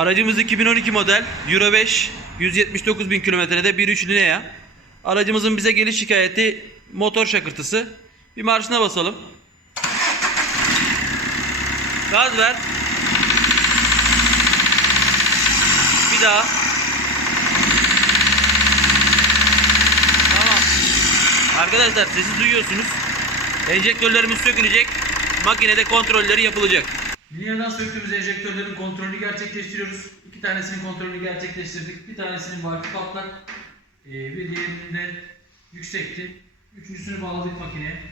Aracımız 2012 model Euro 5 179 bin kilometrede 1.3 Linea. Aracımızın bize geliş şikayeti motor şakırtısı. Bir marşına basalım. Gaz ver. Bir daha. Tamam. Arkadaşlar sesi duyuyorsunuz. Enjektörlerimiz sökülecek. Makinede kontrolleri yapılacak. Linea'dan söktüğümüz enjektörlerin kontrolünü gerçekleştiriyoruz. İki tanesinin kontrolünü gerçekleştirdik. Bir tanesinin vardı patlak. Ee, bir diğerinin de yüksekti. Üçüncüsünü bağladık makineye.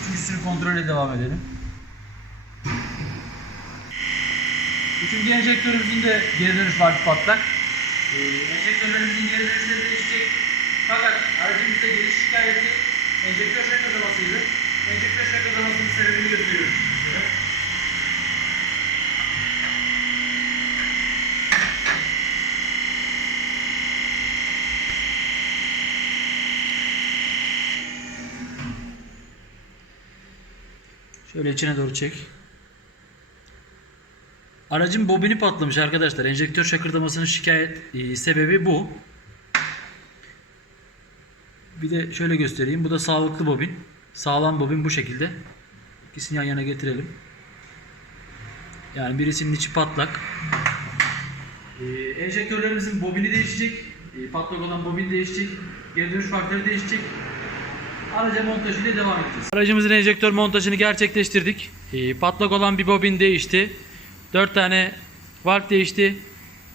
Üçüncüsünü kontrole devam edelim. Üçüncü enjektörümüzün de geri dönüş vardı patlak. Ee, enjektörlerimizin geri dönüşleri değişecek. Fakat aracımızda geliş şikayeti enjektör şakırdamasıydı. Enjektör şakırdamasının sebebini gösteriyoruz. Şöyle içine doğru çek. Aracın bobini patlamış arkadaşlar. Enjektör şakırdamasının şikayet e, sebebi bu. Bir de şöyle göstereyim. Bu da sağlıklı bobin. Sağlam bobin bu şekilde. İkisini yan yana getirelim. Yani birisinin içi patlak. E, enjektörlerimizin bobini değişecek. E, patlak olan bobin değişecek. Geri dönüş faktörü değişecek. Araca montajıyla devam edeceğiz. Aracımızın enjektör montajını gerçekleştirdik. E, patlak olan bir bobin değişti. 4 tane valve değişti.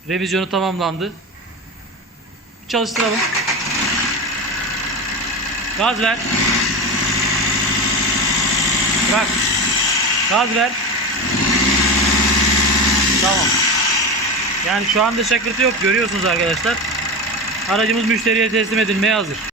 Revizyonu tamamlandı. Çalıştıralım. Gaz ver. Bırak. Gaz ver. Tamam. Yani şu anda şakırtı yok görüyorsunuz arkadaşlar. Aracımız müşteriye teslim edilmeye hazır.